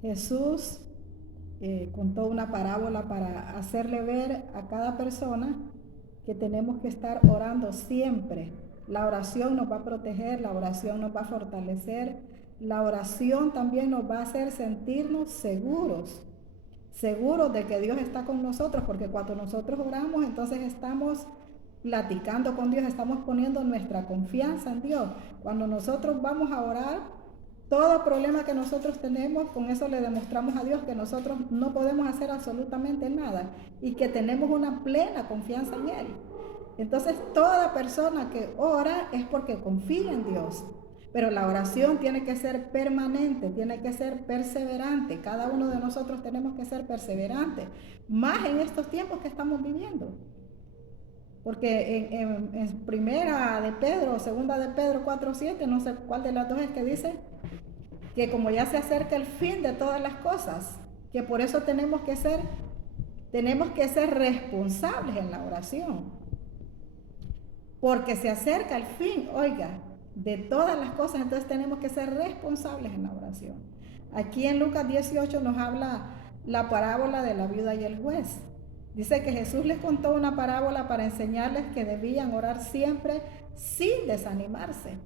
Jesús contó una parábola para hacerle ver a cada persona que tenemos que estar orando siempre. La oración nos va a proteger, la oración nos va a fortalecer, la oración también nos va a hacer sentirnos seguros, seguros de que Dios está con nosotros, porque cuando nosotros oramos, entonces estamos platicando con Dios, estamos poniendo nuestra confianza en Dios. Cuando nosotros vamos a orar, todo problema que nosotros tenemos, con eso le demostramos a Dios que nosotros no podemos hacer absolutamente nada y que tenemos una plena confianza en Él. Entonces, toda persona que ora es porque confía en Dios. Pero la oración tiene que ser permanente, tiene que ser perseverante. Cada uno de nosotros tenemos que ser perseverantes, más en estos tiempos que estamos viviendo. Porque en primera de Pedro, segunda de Pedro 4:7, no sé cuál de las dos es que dice que como ya se acerca el fin de todas las cosas, que por eso tenemos que ser responsables en la oración. Porque se acerca el fin, oiga, de todas las cosas, entonces tenemos que ser responsables en la oración. Aquí en Lucas 18 nos habla la parábola de la viuda y el juez. Dice que Jesús les contó una parábola para enseñarles que debían orar siempre sin desanimarse.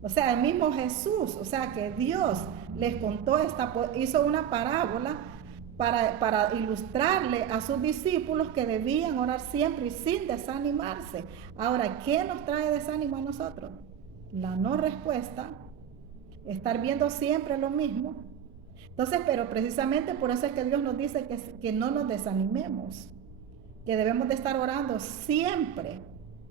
O sea, el mismo Jesús, o sea, que Dios les contó hizo una parábola para ilustrarle a sus discípulos que debían orar siempre y sin desanimarse. Ahora, ¿qué nos trae desánimo a nosotros? La no respuesta, estar viendo siempre lo mismo. Entonces, pero precisamente por eso es que Dios nos dice que no nos desanimemos, que debemos de estar orando siempre,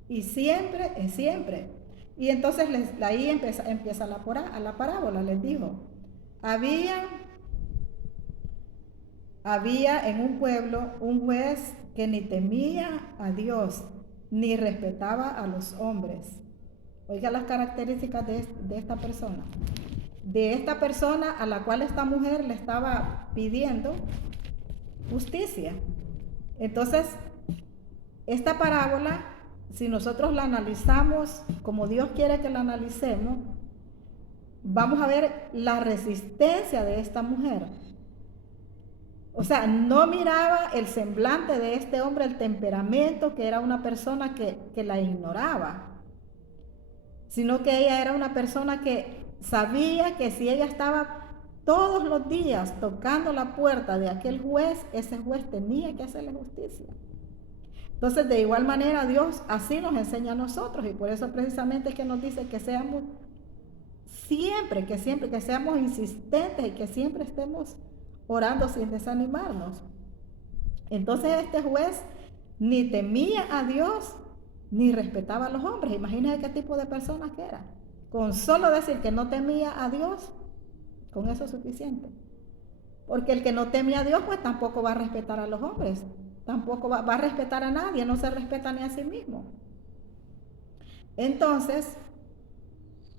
y siempre es siempre. Y entonces ahí empieza la parábola, les dijo, había en un pueblo un juez que ni temía a Dios, ni respetaba a los hombres. Oiga las características de esta persona. De esta persona a la cual esta mujer le estaba pidiendo justicia. Entonces, esta parábola, si nosotros la analizamos como Dios quiere que la analicemos, vamos a ver la resistencia de esta mujer. O sea, no miraba el semblante de este hombre, el temperamento, que era una persona que la ignoraba, sino que ella era una persona que sabía que si ella estaba todos los días tocando la puerta de aquel juez, ese juez tenía que hacerle justicia. Entonces, de igual manera, Dios así nos enseña a nosotros, y por eso precisamente es que nos dice que seamos que seamos insistentes y que siempre estemos orando sin desanimarnos. Entonces este juez ni temía a Dios ni respetaba a los hombres. Imagínense qué tipo de persona que era. Con solo decir que no temía a Dios, con eso es suficiente. Porque el que no teme a Dios, pues tampoco va a respetar a los hombres, tampoco va a respetar a nadie, no se respeta ni a sí mismo. Entonces,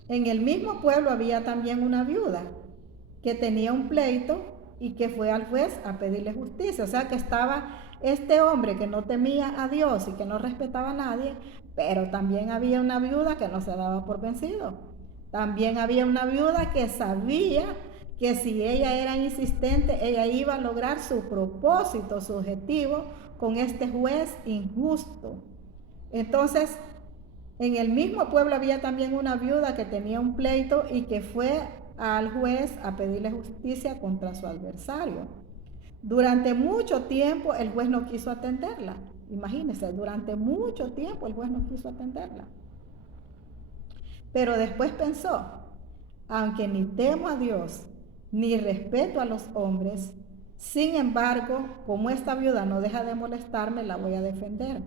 en el mismo pueblo había también una viuda que tenía un pleito y que fue al juez a pedirle justicia. O sea que estaba este hombre que no temía a Dios y que no respetaba a nadie, pero también había una viuda que no se daba por vencido. También había una viuda que sabía que si ella era insistente, ella iba a lograr su propósito, su objetivo con este juez injusto. Entonces, en el mismo pueblo había también una viuda que tenía un pleito y que fue al juez a pedirle justicia contra su adversario. Durante mucho tiempo el juez no quiso atenderla. Imagínense, durante mucho tiempo el juez no quiso atenderla. Pero después pensó, aunque ni temo a Dios, ni respeto a los hombres, sin embargo, como esta viuda no deja de molestarme, la voy a defender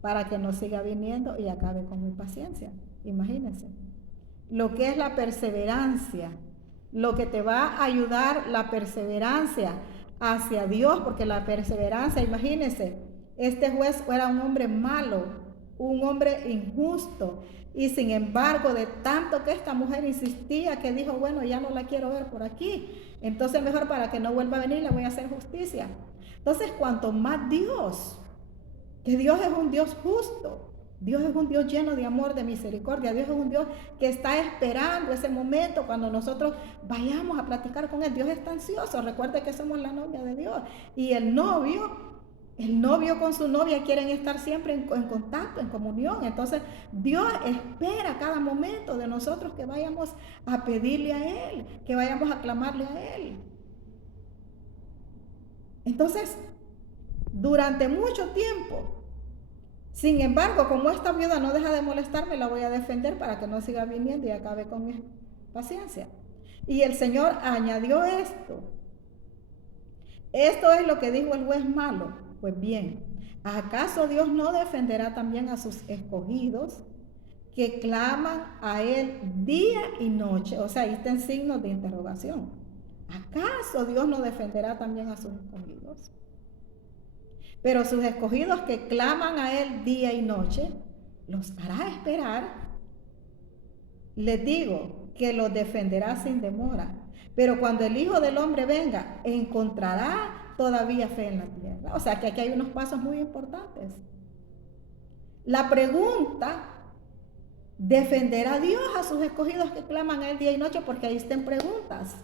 para que no siga viniendo y acabe con mi paciencia. Imagínense. Lo que es la perseverancia, lo que te va a ayudar la perseverancia hacia Dios, porque la perseverancia, imagínense, este juez era un hombre malo, un hombre injusto, y sin embargo, de tanto que esta mujer insistía, que dijo, bueno, ya no la quiero ver por aquí, entonces mejor para que no vuelva a venir le voy a hacer justicia. Entonces, cuanto más Dios, que Dios es un Dios justo, Dios es un Dios lleno de amor, de misericordia. Dios es un Dios que está esperando ese momento cuando nosotros vayamos a platicar con Él. Dios está ansioso. Recuerde que somos la novia de Dios. Y el novio con su novia quieren estar siempre en contacto, en comunión. Entonces Dios espera cada momento de nosotros que vayamos a pedirle a Él, que vayamos a clamarle a Él. Entonces, durante mucho tiempo, sin embargo, como esta viuda no deja de molestarme, la voy a defender para que no siga viniendo y acabe con mi paciencia. Y el Señor añadió esto. Esto es lo que dijo el juez malo. Pues bien, ¿acaso Dios no defenderá también a sus escogidos que claman a Él día y noche? O sea, ahí está en signos de interrogación. ¿Acaso Dios no defenderá también a sus escogidos? Pero sus escogidos que claman a Él día y noche, los hará esperar. Les digo que los defenderá sin demora. Pero cuando el Hijo del Hombre venga, encontrará todavía fe en la tierra. O sea que aquí hay unos pasos muy importantes. La pregunta, ¿defenderá Dios a sus escogidos que claman a Él día y noche? Porque ahí están preguntas.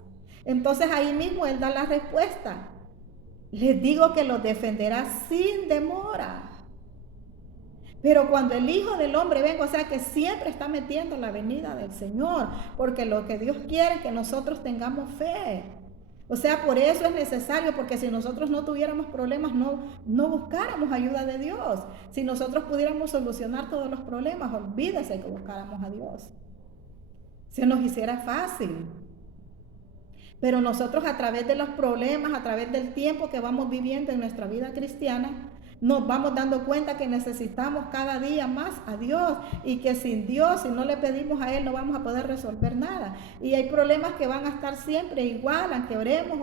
Entonces ahí mismo Él da la respuesta. Les digo que los defenderá sin demora. Pero cuando el Hijo del Hombre venga, o sea que siempre está metiendo la venida del Señor, porque lo que Dios quiere es que nosotros tengamos fe. O sea, por eso es necesario, porque si nosotros no tuviéramos problemas, no buscáramos ayuda de Dios. Si nosotros pudiéramos solucionar todos los problemas, olvídese que buscáramos a Dios. Se nos hiciera fácil. Pero nosotros a través de los problemas, a través del tiempo que vamos viviendo en nuestra vida cristiana, nos vamos dando cuenta que necesitamos cada día más a Dios y que sin Dios, si no le pedimos a Él, no vamos a poder resolver nada. Y hay problemas que van a estar siempre igual, aunque oremos,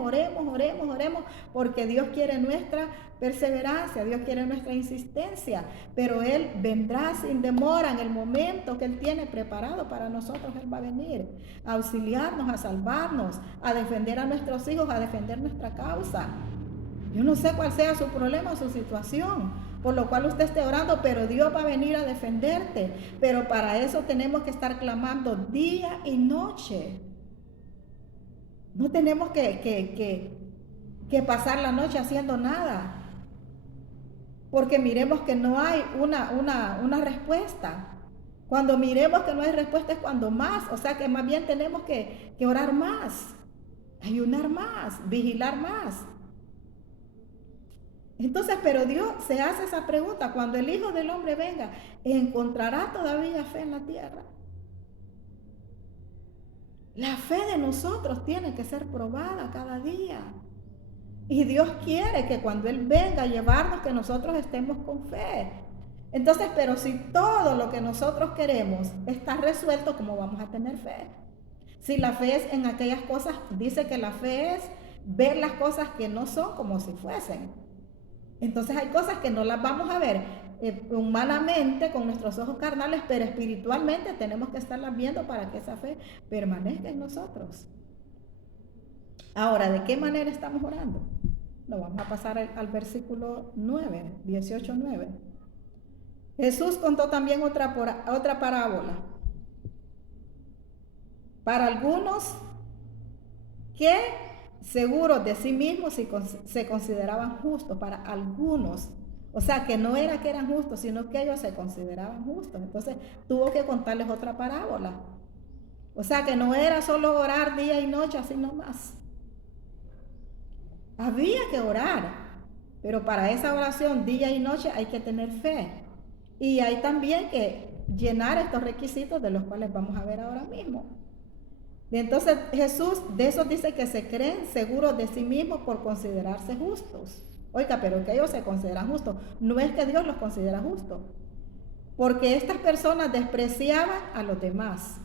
porque Dios quiere nuestra perseverancia, Dios quiere nuestra insistencia, pero Él vendrá sin demora en el momento que Él tiene preparado para nosotros. Él va a venir a auxiliarnos, a salvarnos, a defender a nuestros hijos, a defender nuestra causa. Yo no sé cuál sea su problema o su situación, por lo cual usted esté orando, pero Dios va a venir a defenderte. Pero para eso tenemos que estar clamando día y noche. No tenemos que pasar la noche haciendo nada, porque miremos que no hay una respuesta. Cuando miremos que no hay respuesta es cuando más, o sea que más bien tenemos que orar más, ayunar más, vigilar más. Entonces, pero Dios se hace esa pregunta: cuando el Hijo del Hombre venga, ¿encontrará todavía fe en la tierra? La fe de nosotros tiene que ser probada cada día. Y Dios quiere que cuando Él venga a llevarnos, que nosotros estemos con fe. Entonces, pero si todo lo que nosotros queremos está resuelto, ¿cómo vamos a tener fe? Si la fe es en aquellas cosas, dice que la fe es ver las cosas que no son como si fuesen. Entonces hay cosas que no las vamos a ver humanamente con nuestros ojos carnales, pero espiritualmente tenemos que estarlas viendo para que esa fe permanezca en nosotros. Ahora, ¿de qué manera estamos orando? Nos vamos a pasar al versículo 9, 18:9. Jesús contó también otra parábola. Para algunos que seguros de sí mismos se consideraban justos, para algunos. O sea, que no era que eran justos, sino que ellos se consideraban justos. Entonces tuvo que contarles otra parábola. O sea, que no era solo orar día y noche así nomás. Había que orar, pero para esa oración día y noche hay que tener fe. Y hay también que llenar estos requisitos de los cuales vamos a ver ahora mismo. Entonces Jesús de esos dice que se creen seguros de sí mismos por considerarse justos. Oiga, pero que ellos se consideran justos. No es que Dios los considera justos, porque estas personas despreciaban a los demás.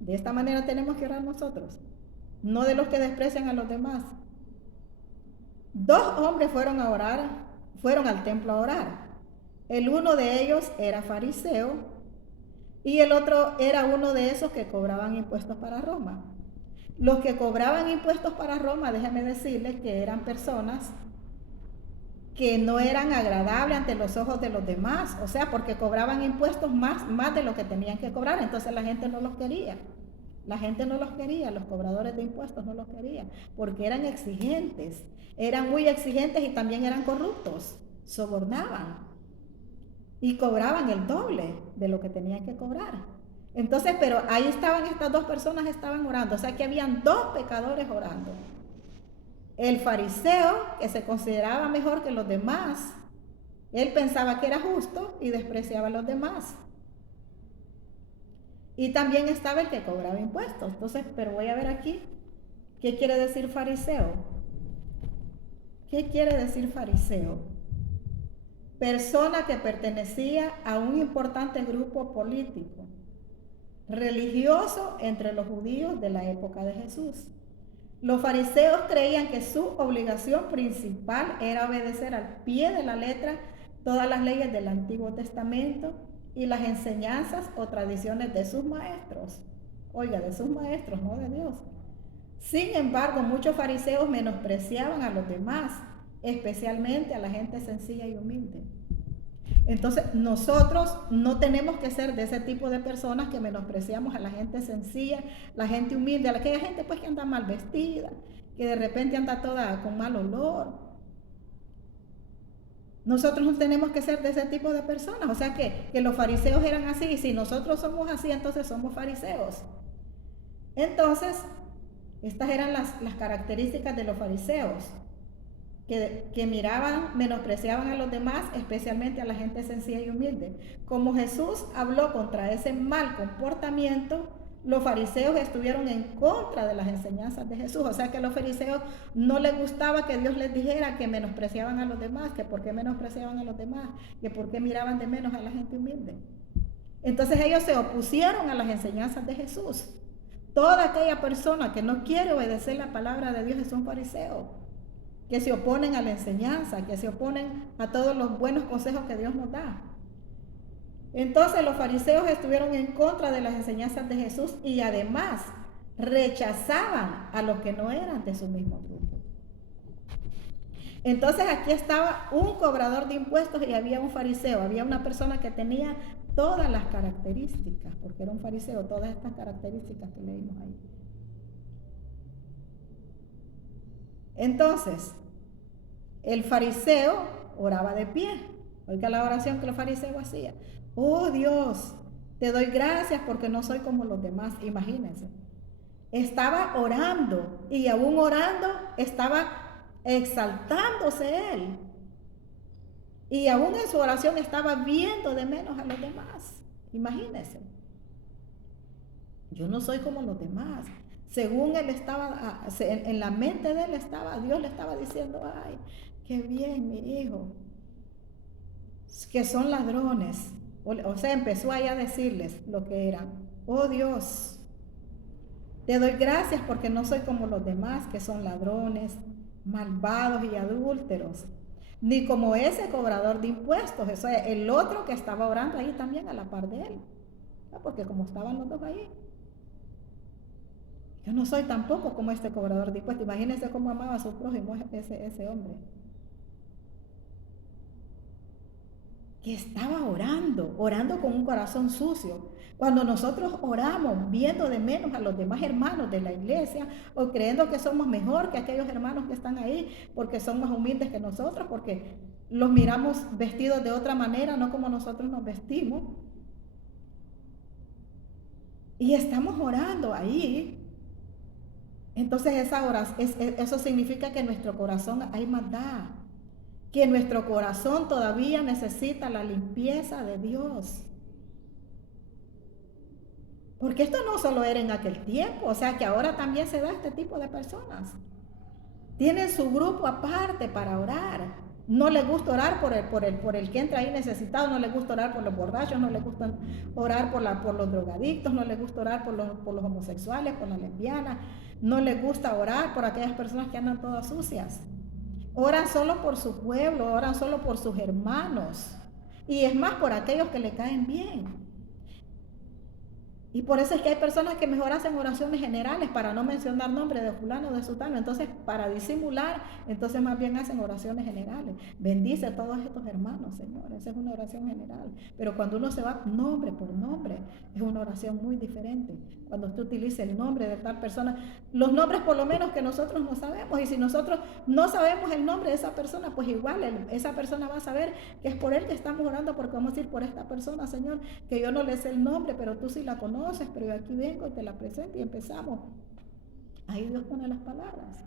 De esta manera tenemos que orar nosotros, no de los que desprecian a los demás. 2 hombres fueron al templo a orar. El uno de ellos era fariseo y el otro era uno de esos que cobraban impuestos para Roma. Los que cobraban impuestos para Roma, déjenme decirles que eran personas que no eran agradables ante los ojos de los demás, o sea, porque cobraban impuestos más de lo que tenían que cobrar, entonces la gente no los quería. La gente no los quería, los cobradores de impuestos no los querían, porque eran muy exigentes y también eran corruptos, sobornaban y cobraban el doble de lo que tenían que cobrar. Entonces, pero ahí estaban estas dos personas, estaban orando, o sea que habían dos pecadores orando. El fariseo, que se consideraba mejor que los demás, él pensaba que era justo y despreciaba a los demás. Y también estaba el que cobraba impuestos. Entonces, pero voy a ver aquí, ¿qué quiere decir fariseo? ¿Qué quiere decir fariseo? Persona que pertenecía a un importante grupo político, religioso entre los judíos de la época de Jesús. Los fariseos creían que su obligación principal era obedecer al pie de la letra todas las leyes del Antiguo Testamento y las enseñanzas o tradiciones de sus maestros. Oiga, de sus maestros, no de Dios. Sin embargo, muchos fariseos menospreciaban a los demás, especialmente a la gente sencilla y humilde. Entonces, nosotros no tenemos que ser de ese tipo de personas que menospreciamos a la gente sencilla, la gente humilde, a aquella gente pues que anda mal vestida, que de repente anda toda con mal olor. Nosotros no tenemos que ser de ese tipo de personas, o sea que los fariseos eran así, y si nosotros somos así, entonces somos fariseos. Entonces, estas eran las características de los fariseos. Que miraban, menospreciaban a los demás, especialmente a la gente sencilla y humilde. Como Jesús habló contra ese mal comportamiento, los fariseos estuvieron en contra de las enseñanzas de Jesús. O sea que a los fariseos no les gustaba que Dios les dijera que menospreciaban a los demás, que por qué menospreciaban a los demás, que por qué miraban de menos a la gente humilde. Entonces ellos se opusieron a las enseñanzas de Jesús. Toda aquella persona que no quiere obedecer la palabra de Dios es un fariseo, que se oponen a la enseñanza, que se oponen a todos los buenos consejos que Dios nos da. Entonces los fariseos estuvieron en contra de las enseñanzas de Jesús y además rechazaban a los que no eran de su mismo grupo. Entonces aquí estaba un cobrador de impuestos y había un fariseo, había una persona que tenía todas las características, porque era un fariseo, todas estas características que leímos ahí. Entonces, el fariseo oraba de pie. Oiga la oración que el fariseo hacía. Oh Dios, te doy gracias porque no soy como los demás. Imagínense. Estaba orando y aún orando estaba exaltándose él. Y aún en su oración estaba viendo de menos a los demás. Imagínense. Yo no soy como los demás. Según él estaba, en la mente de él estaba, Dios le estaba diciendo, ay, qué bien mi hijo, que son ladrones. O sea, empezó ahí a decirles lo que eran. Oh Dios, te doy gracias porque no soy como los demás, que son ladrones, malvados y adúlteros, ni como ese cobrador de impuestos, eso es el otro que estaba orando ahí también a la par de él, porque como estaban los dos ahí. Yo no soy tampoco como este cobrador de impuestos. Imagínense cómo amaba a su prójimo ese hombre. Que estaba orando con un corazón sucio. Cuando nosotros oramos viendo de menos a los demás hermanos de la iglesia o creyendo que somos mejor que aquellos hermanos que están ahí porque son más humildes que nosotros, porque los miramos vestidos de otra manera, no como nosotros nos vestimos. Y estamos orando ahí. Entonces eso significa que en nuestro corazón hay maldad, que nuestro corazón todavía necesita la limpieza de Dios. Porque esto no solo era en aquel tiempo, o sea que ahora también se da este tipo de personas. Tienen su grupo aparte para orar. No les gusta orar por el que entra ahí necesitado, no les gusta orar por los borrachos, no les gusta orar por los drogadictos, no les gusta orar por los homosexuales, por las lesbianas, no les gusta orar por aquellas personas que andan todas sucias. Oran solo por su pueblo, oran solo por sus hermanos. Y es más por aquellos que le caen bien. Y por eso es que hay personas que mejor hacen oraciones generales para no mencionar nombre de fulano o de sutano. Entonces, para disimular, entonces más bien hacen oraciones generales. Bendice a todos estos hermanos, Señor. Esa es una oración general. Pero cuando uno se va nombre por nombre, es una oración muy diferente. Cuando usted utiliza el nombre de tal persona, los nombres por lo menos que nosotros no sabemos. Y si nosotros no sabemos el nombre de esa persona, pues igual esa persona va a saber que es por él que estamos orando, porque vamos a decir por esta persona, Señor, que yo no le sé el nombre, pero tú sí la conoces, pero yo aquí vengo y te la presento y empezamos. Ahí Dios pone las palabras.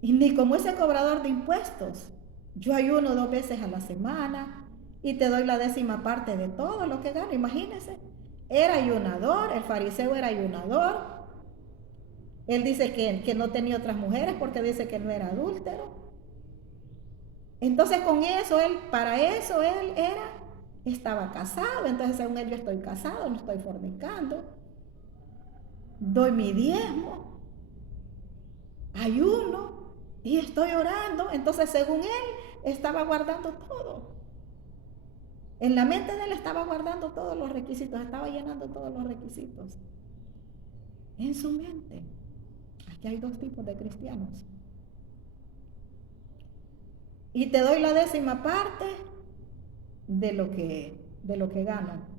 Y ni como ese cobrador de impuestos, yo ayuno 2 veces a la semana y te doy la 10ª parte de todo lo que gano. Imagínense, era ayunador, el fariseo era ayunador. Él dice que no tenía otras mujeres porque dice que no era adúltero. Entonces con eso, para eso él estaba casado. Entonces según él, yo estoy casado, no estoy fornicando. Doy mi diezmo, ayuno y estoy orando. Entonces según él, estaba guardando todo. En la mente de él estaba guardando todos los requisitos, estaba llenando todos los requisitos. En su mente. Aquí hay 2 tipos de cristianos. Y te doy la 10ª parte de lo que gano.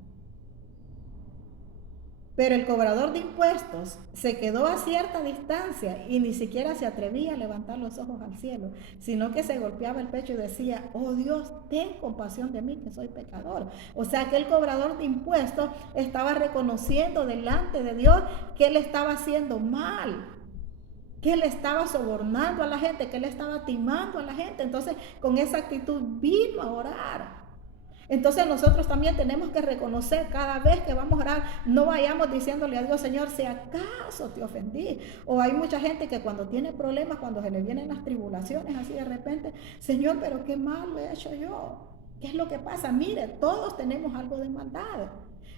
Pero el cobrador de impuestos se quedó a cierta distancia y ni siquiera se atrevía a levantar los ojos al cielo, sino que se golpeaba el pecho y decía: oh Dios, ten compasión de mí, que soy pecador. O sea que el cobrador de impuestos estaba reconociendo delante de Dios que él estaba haciendo mal, que él estaba sobornando a la gente, que él estaba timando a la gente. Entonces con esa actitud vino a orar. Entonces nosotros también tenemos que reconocer cada vez que vamos a orar, no vayamos diciéndole a Dios: Señor, si acaso te ofendí. O hay mucha gente que cuando tiene problemas, cuando se le vienen las tribulaciones así de repente: Señor, pero qué mal he hecho yo. ¿Qué es lo que pasa? Mire, todos tenemos algo de maldad.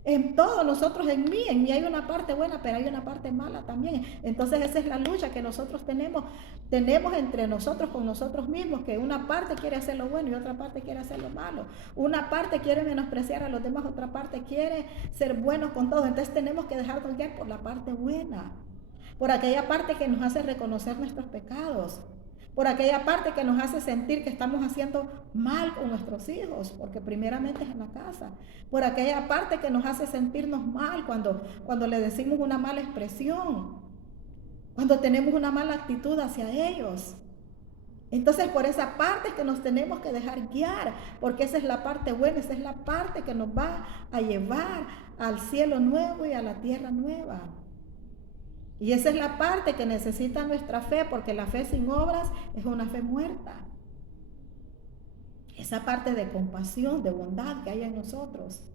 En todos nosotros, en mí hay una parte buena, pero hay una parte mala también. Entonces esa es la lucha que nosotros tenemos entre nosotros, con nosotros mismos, que una parte quiere hacer lo bueno y otra parte quiere hacer lo malo. Una parte quiere menospreciar a los demás, otra parte quiere ser buenos con todos. Entonces tenemos que dejarnos guiar por la parte buena, por aquella parte que nos hace reconocer nuestros pecados, por aquella parte que nos hace sentir que estamos haciendo mal con nuestros hijos, porque primeramente es en la casa, por aquella parte que nos hace sentirnos mal cuando le decimos una mala expresión, cuando tenemos una mala actitud hacia ellos. Entonces por esa parte que nos tenemos que dejar guiar, porque esa es la parte buena, esa es la parte que nos va a llevar al cielo nuevo y a la tierra nueva. Y esa es la parte que necesita nuestra fe, porque la fe sin obras es una fe muerta. Esa parte de compasión, de bondad que hay en nosotros.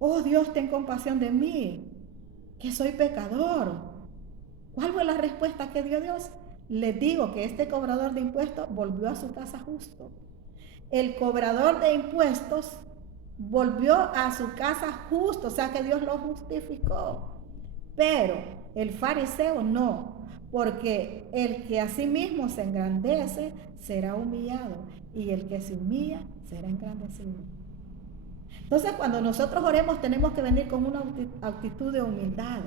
Oh Dios, ten compasión de mí, que soy pecador. ¿Cuál fue la respuesta que dio Dios? Les digo que este cobrador de impuestos volvió a su casa justo. El cobrador de impuestos volvió a su casa justo, o sea que Dios lo justificó. Pero el fariseo no, porque el que a sí mismo se engrandece será humillado, y el que se humilla será engrandecido. Entonces cuando nosotros oremos tenemos que venir con una actitud de humildad.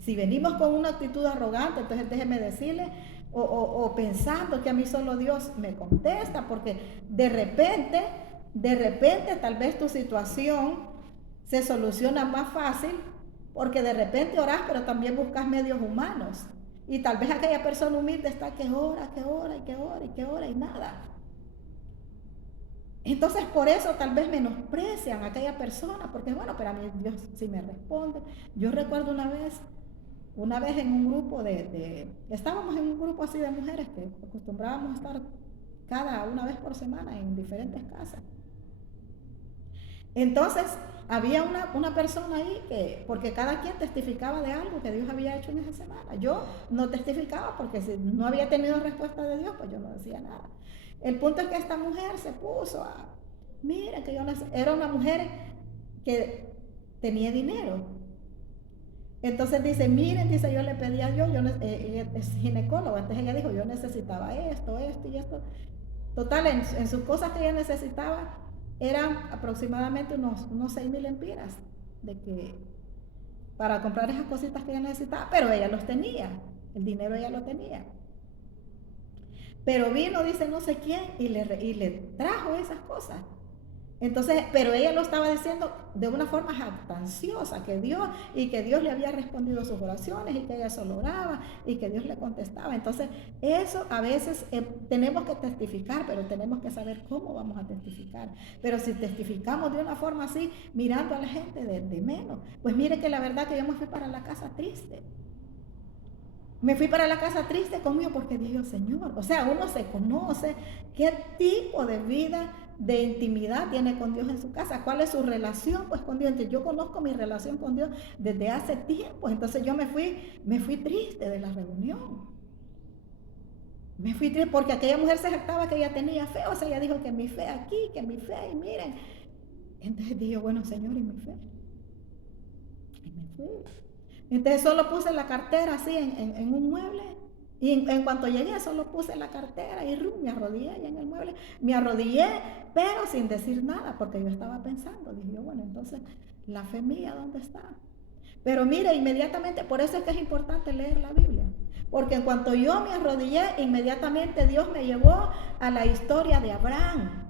Si venimos con una actitud arrogante, entonces déjeme decirle, o pensando que a mí solo Dios me contesta, porque de repente tal vez tu situación se soluciona más fácil, porque de repente orás, pero también buscas medios humanos. Y tal vez aquella persona humilde está que ora y nada. Entonces por eso tal vez menosprecian a aquella persona, porque bueno, pero a mí Dios sí me responde. Yo recuerdo una vez en un grupo estábamos en un grupo así de mujeres que acostumbrábamos a estar una vez por semana en diferentes casas. Entonces había una persona ahí porque cada quien testificaba de algo que Dios había hecho en esa semana. Yo no testificaba porque si no había tenido respuesta de Dios, pues yo no decía nada. El punto es que esta mujer se puso mira, que era una mujer que tenía dinero. Entonces dice, miren, dice, yo le pedí a Dios, ella es ginecóloga, entonces ella dijo, yo necesitaba esto y esto. Total, en sus cosas que ella necesitaba, eran aproximadamente unos 6,000 lempiras de que para comprar esas cositas que ella necesitaba, pero ella los tenía, el dinero ella lo tenía. Pero vino, dice no sé quién, y le trajo esas cosas. Entonces, pero ella lo estaba diciendo de una forma jactanciosa, que Dios le había respondido sus oraciones y que ella solo oraba y que Dios le contestaba. Entonces, eso a veces tenemos que testificar, pero tenemos que saber cómo vamos a testificar. Pero si testificamos de una forma así, mirando a la gente de menos, pues mire que la verdad que yo me fui para la casa triste. Me fui para la casa triste conmigo porque dije, Señor, o sea, uno se conoce qué tipo de vida, de intimidad tiene con Dios en su casa, cuál es su relación pues con Dios. Entonces, yo conozco mi relación con Dios desde hace tiempo, entonces yo me fui triste de la reunión. Me fui triste porque aquella mujer se jactaba que ella tenía fe, o sea, ella dijo que mi fe aquí, que mi fe, y miren. Entonces dije, bueno, Señor, y mi fe. Y me fui. Entonces solo puse la cartera así en un mueble. Y en cuanto llegué, solo puse la cartera y me arrodillé ahí en el mueble. Me arrodillé, pero sin decir nada, porque yo estaba pensando. Dije yo, bueno, entonces, la fe mía, ¿dónde está? Pero mire, inmediatamente, por eso es que es importante leer la Biblia. Porque en cuanto yo me arrodillé, inmediatamente Dios me llevó a la historia de Abraham.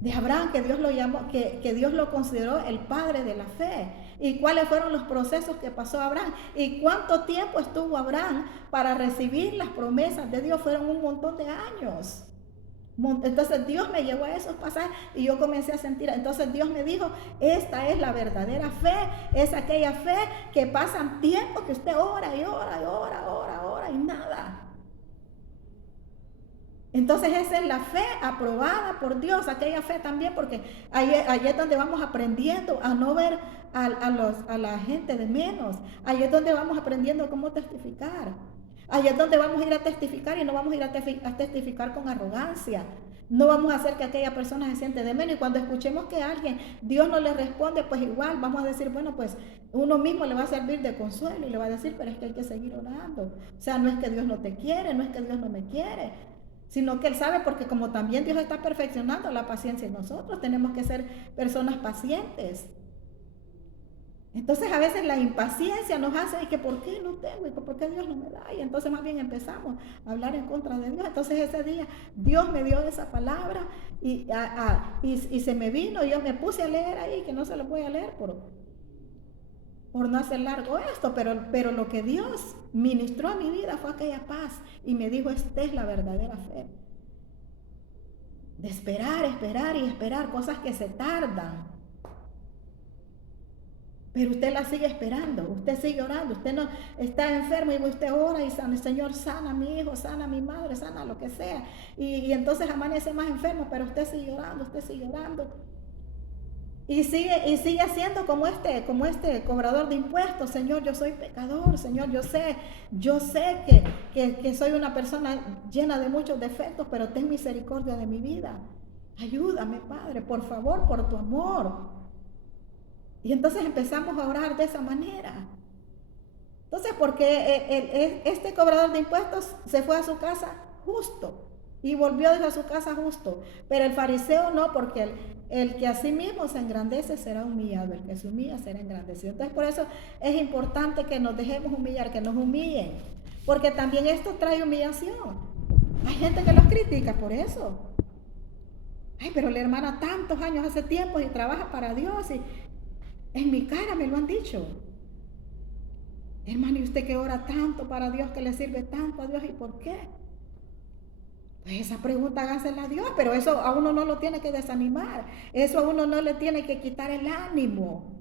De Abraham, que Dios lo llamó, que Dios lo consideró el padre de la fe. Y cuáles fueron los procesos que pasó Abraham. Y cuánto tiempo estuvo Abraham para recibir las promesas de Dios. Fueron un montón de años. Entonces Dios me llevó a esos pasajes y yo comencé a sentir. Entonces Dios me dijo, esta es la verdadera fe. Es aquella fe que pasan tiempo que usted ora y ora y ora y nada. Entonces esa es la fe aprobada por Dios, aquella fe también, porque ahí es donde vamos aprendiendo a no ver a la gente de menos. Ahí es donde vamos aprendiendo cómo testificar. Ahí es donde vamos a ir a testificar y no vamos a ir a testificar con arrogancia. No vamos a hacer que aquella persona se siente de menos. Y cuando escuchemos que a alguien Dios no le responde, pues igual vamos a decir, bueno, pues uno mismo le va a servir de consuelo y le va a decir, pero es que hay que seguir orando. O sea, no es que Dios no te quiere, no es que Dios no me quiere, sino que Él sabe, porque como también Dios está perfeccionando la paciencia en nosotros, tenemos que ser personas pacientes. Entonces a veces la impaciencia nos hace, ¿y que por qué no tengo? ¿Y por qué Dios no me da? Y entonces más bien empezamos a hablar en contra de Dios. Entonces ese día Dios me dio esa palabra y se me vino, y yo me puse a leer ahí, que no se lo voy a leer por no hacer largo esto, pero lo que Dios ministró a mi vida fue aquella paz y me dijo, esta es la verdadera fe. De esperar, esperar y esperar, cosas que se tardan. Pero usted la sigue esperando, usted sigue orando, usted no está enfermo y usted ora y sana, Señor, sana a mi hijo, sana a mi madre, sana lo que sea. Y entonces amanece más enfermo, pero usted sigue orando, usted sigue orando. Y sigue siendo como este cobrador de impuestos. Señor, yo soy pecador. Señor, yo sé que soy una persona llena de muchos defectos, pero ten misericordia de mi vida. Ayúdame, Padre, por favor, por tu amor. Y entonces empezamos a orar de esa manera. Entonces, porque este cobrador de impuestos se fue a su casa justo y volvió a su casa justo, pero el fariseo no, porque el que a sí mismo se engrandece será humillado, el que se humilla será engrandecido. Entonces por eso es importante que nos dejemos humillar, que nos humillen, porque también esto trae humillación. Hay gente que los critica por eso. Ay, pero la hermana tantos años hace tiempo y trabaja para Dios, y en mi cara me lo han dicho. Hermano, ¿y usted que ora tanto para Dios, que le sirve tanto a Dios, y por qué? Pues esa pregunta hágasela a Dios, pero eso a uno no lo tiene que desanimar, eso a uno no le tiene que quitar el ánimo.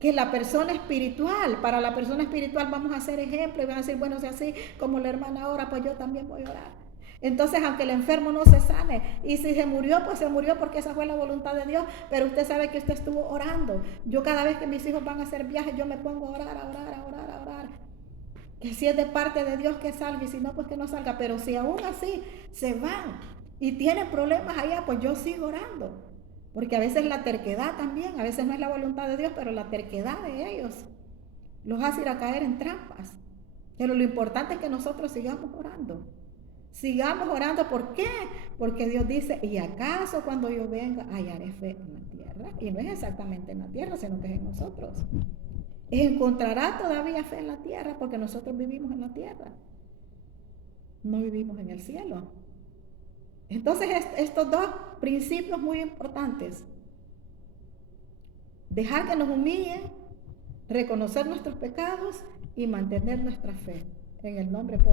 Que la persona espiritual, para la persona espiritual vamos a hacer ejemplo y van a decir, bueno, si así como la hermana ora, pues yo también voy a orar. Entonces, aunque el enfermo no se sane, y si se murió, pues se murió porque esa fue la voluntad de Dios, pero usted sabe que usted estuvo orando. Yo cada vez que mis hijos van a hacer viajes, yo me pongo a orar, a orar, a orar, a orar. Que si es de parte de Dios que salga, y si no, pues que no salga. Pero si aún así se van y tienen problemas allá, pues yo sigo orando. Porque a veces la terquedad también, a veces no es la voluntad de Dios, pero la terquedad de ellos los hace ir a caer en trampas. Pero lo importante es que nosotros sigamos orando. Sigamos orando. ¿Por qué? Porque Dios dice, ¿y acaso cuando yo venga hallaré fe en la tierra? Y no es exactamente en la tierra, sino que es en nosotros. ¿Encontrará todavía fe en la tierra? Porque nosotros vivimos en la tierra. No vivimos en el cielo. Entonces, estos dos principios muy importantes. Dejar que nos humillen, reconocer nuestros pecados y mantener nuestra fe en el nombre poderoso